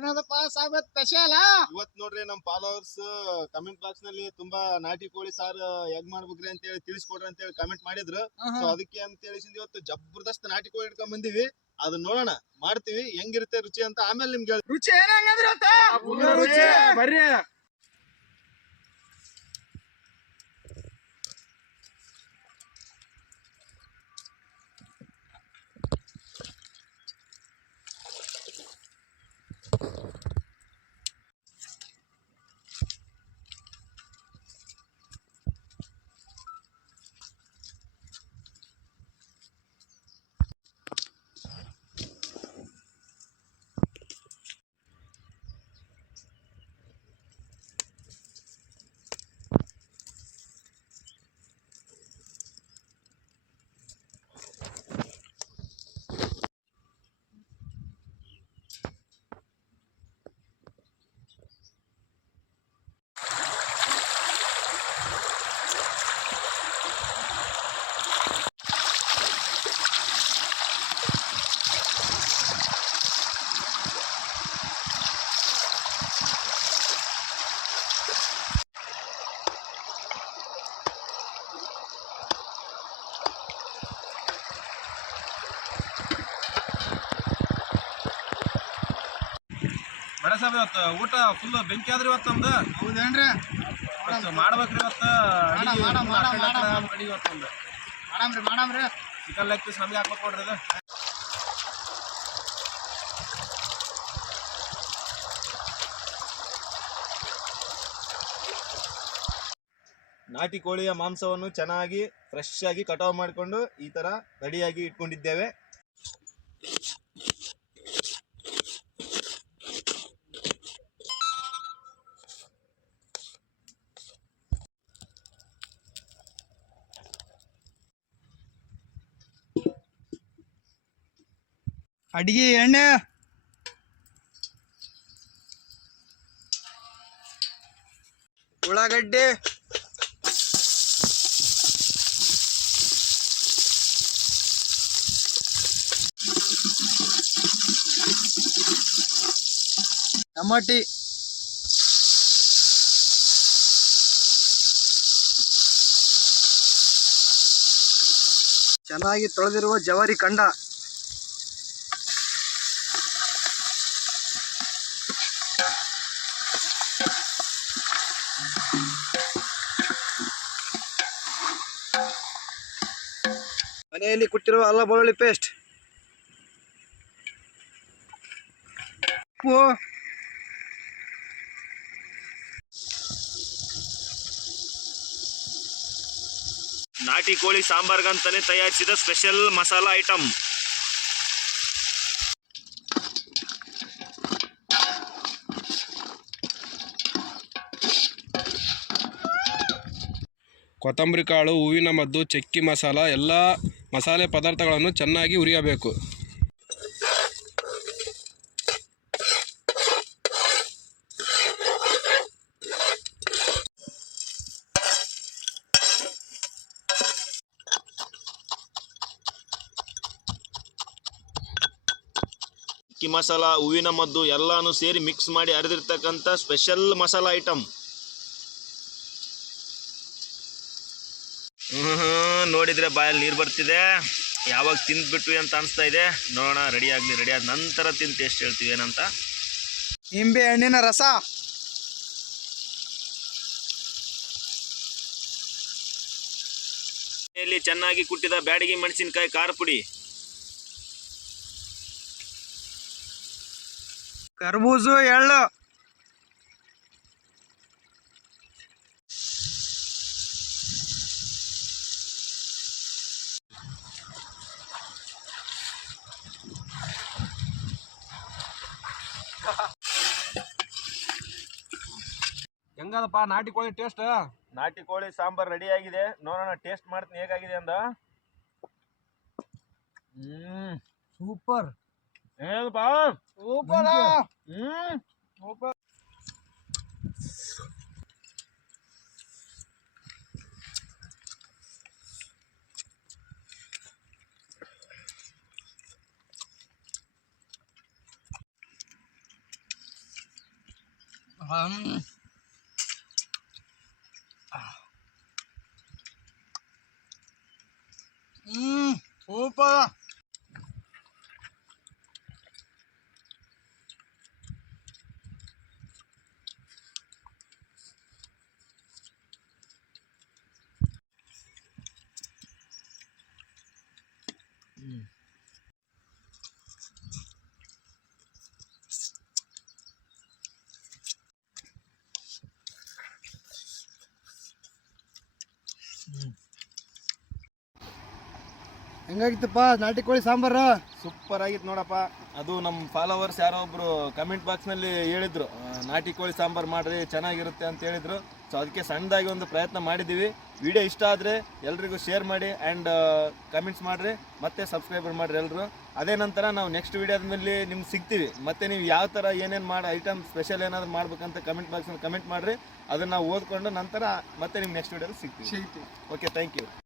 ಏನದಪ್ಪ ಸಾಬತ್ special ಇವತ್ ನೋಡ್ರಿ ನಮ್ ಫಾಲೋವರ್ಸ್ ಕಮೆಂಟ್ ಬಾಕ್ಸ್ನಲ್ಲಿ ತುಂಬಾ ನಾಟಿ ಕೋಳಿ ಸಾರ್ ಹೆಗ್ ಮಾಡ್ಬೇಕ್ರಿ ಅಂತ ಹೇಳಿ ತಿಳಿಸ್ಕೊಡ್ರಿ ಅಂತ ಹೇಳಿ ಕಮೆಂಟ್ ಮಾಡಿದ್ರು ಸೊ ಅದಕ್ಕೆ ಅಂತ ಹೇಳಿ ಇವತ್ತು ಜಬರ್ದಸ್ತ್ ನಾಟಿ ಕೋಳಿ ಇಟ್ಕೊಂಡ್ ಬಂದಿವಿ. ಅದನ್ನ ನೋಡೋಣ ಮಾಡ್ತೀವಿ. ಹೆಂಗಿರುತ್ತೆ ರುಚಿ ಅಂತ ಆಮೇಲೆ ನಿಮ್ಗೆ ಹೇಳ್ತೀನಿ. ರುಚಿ ಏನಂಗಂದ್ರ ರುಚಿ. ಬರ್ರಿ ಇವತ್ತು ಊಟ ಫುಲ್ ಬೆಂಕಿ ಆದ್ರಿ ಇವತ್ತು ನಮ್ದು. ಹೌದೇನ್ರಿ? ಮಾಡ್ಬೇಕ್ರಿ ಇವತ್ತು. ಮಾಡ, ಇವತ್ತು ಒಂದು ಮಾಡಮ್ರಿ ಮಾಡಮ್ರಿ. ಚಿಕನ್ ಲೆಗ್ ಪೀಸ್ ನಮ್ಗೆ ಹಾಕ್ಬೇಕು ಅದು ನಾಟಿ ಕೋಳಿಯ ಮಾಂಸವನ್ನು ಚೆನ್ನಾಗಿ ಫ್ರೆಶ್ ಆಗಿ ಕಟಾವ್ ಮಾಡಿಕೊಂಡು ಈ ತರ ರೆಡಿಯಾಗಿ ಇಟ್ಕೊಂಡಿದ್ದೇವೆ. ಅಡಿಗೆ ಎಣ್ಣೆ. ಉಳ್ಳಾಗಡ್ಡೆ. ಟಮಾಟಿ. ಚೆನ್ನಾಗಿ ತೊಳೆದಿರುವ ಜವಾರಿ ಕಂಡ. ಮನೆಯಲ್ಲಿ ಕುಟ್ಟಿರುವ ಅಲ್ಲ ಬೆಳ್ಳುಳ್ಳಿ ಪೇಸ್ಟ್ ಉಪ್ಪು ನಾಟಿ ಕೋಳಿ ಸಾಂಬಾರ್ಗಂತಾನೆ ತಯಾರಿಸಿದ ಸ್ಪೆಷಲ್ ಮಸಾಲ ಐಟಮ್ ಕೊತ್ತಂಬರಿ ಕಾಳು, ಹೂವಿನ ಮದ್ದು, ಚಕ್ಕಿ ಮಸಾಲ, ಎಲ್ಲ ಮಸಾಲೆ ಪದಾರ್ಥಗಳನ್ನು ಚೆನ್ನಾಗಿ ಉರಿಯಬೇಕು ಅಕ್ಕಿ ಮಸಾಲ ಹೂವಿನ ಮದ್ದು ಎಲ್ಲಾನು ಸೇರಿ ಮಿಕ್ಸ್ ಮಾಡಿ ಅರೆದಿರ್ತಕ್ಕಂಥ ಸ್ಪೆಷಲ್ ಮಸಾಲ ಐಟಮ್ ನೋಡಿದ್ರೆ ಬಾಯಲ್ಲಿ ನೀರು ಬರ್ತಿದೆ. ಯಾವಾಗ ತಿಂದ್ಬಿಟ್ವಿ ಅಂತ ಅನಿಸ್ತಾ ಇದೆ. ನೋಡೋಣ ರೆಡಿ ಆಗಲಿ ರೆಡಿ ಆದ ನಂತರ ತಿಂದು ಟೇಸ್ಟ್ ಹೇಳ್ತೀವಿ ಏನಂತ. ನಿಂಬೆ ಹಣ್ಣಿನ ರಸ. ಇಲ್ಲಿ ಚೆನ್ನಾಗಿ ಕುಟ್ಟಿದ ಬ್ಯಾಡಗಿ ಮೆಣಸಿನಕಾಯಿ ಖಾರ ಪುಡಿ. ಕರ್ಬೂಜು ಎಳ್ಳು. ಹೆಂಗದಪ್ಪ ನಾಟಿ ಕೋಳಿ ಟೇಸ್ಟ್ ನಾಟಿ ಕೋಳಿ ಸಾಂಬಾರ್ ರೆಡಿ ಆಗಿದೆ. ನೋಡೋಣ ಟೇಸ್ಟ್ ಮಾಡ್ತೀನಿ ಹೇಗಾಗಿದೆ ಅಂದ? ಹ್ಮ್. ಸೂಪರ್. ಏನಪ್ಪ? ಸೂಪರ್? ಹ್ಮ್. ಹ್ಮ್ ಸೂಪರ್ ಹೆಂಗಾಗಿತ್ತಪ್ಪ ನಾಟಿ ಕೋಳಿ ಸಾಂಬಾರು ಸೂಪರ್ ಆಗಿತ್ತು ನೋಡಪ್ಪ. ಅದು ನಮ್ಮ ಫಾಲೋವರ್ಸ್ ಯಾರೋ ಒಬ್ರು ಕಮೆಂಟ್ ಬಾಕ್ಸ್ನಲ್ಲಿ ಹೇಳಿದ್ರು. ಆ, ನಾಟಿ ಕೋಳಿ ಸಾಂಬಾರ್ ಮಾಡ್ರಿ ಚೆನ್ನಾಗಿರುತ್ತೆ ಅಂತ ಹೇಳಿದ್ರು. ಸೊ ಅದಕ್ಕೆ ಸಣ್ಣದಾಗಿ ಒಂದು ಪ್ರಯತ್ನ ಮಾಡಿದ್ದೀವಿ. ವಿಡಿಯೋ ಇಷ್ಟ ಆದರೆ ಎಲ್ರಿಗೂ ಶೇರ್ ಮಾಡಿ ಆ್ಯಂಡ್ ಕಮೆಂಟ್ಸ್ ಮಾಡಿರಿ. ಮತ್ತೆ ಸಬ್ಸ್ಕ್ರೈಬರ್ ಮಾಡಿರಿ ಎಲ್ಲರೂ ಅದೇ ನಂತರ ನಾವು ನೆಕ್ಸ್ಟ್ ವೀಡಿಯೋದಲ್ಲಿ ನಿಮ್ಗೆ ಸಿಗ್ತೀವಿ. ಮತ್ತೆ ನೀವು ಯಾವ ಥರ ಏನೇನು ಮಾಡಿ ಐಟಮ್ ಸ್ಪೆಷಲ್ ಏನಾದರೂ ಮಾಡ್ಬೇಕಂತ ಕಮೆಂಟ್ ಬಾಕ್ಸ್ನಲ್ಲಿ ಕಮೆಂಟ್ ಮಾಡಿರಿ. ಅದನ್ನು ನಾವು ಓದ್ಕೊಂಡು ನಂತರ ಮತ್ತೆ ನಿಮ್ಗೆ ನೆಕ್ಸ್ಟ್ ವಿಡಿಯೋದಲ್ಲಿ ಸಿಗ್ತೀವಿ. Okay thank you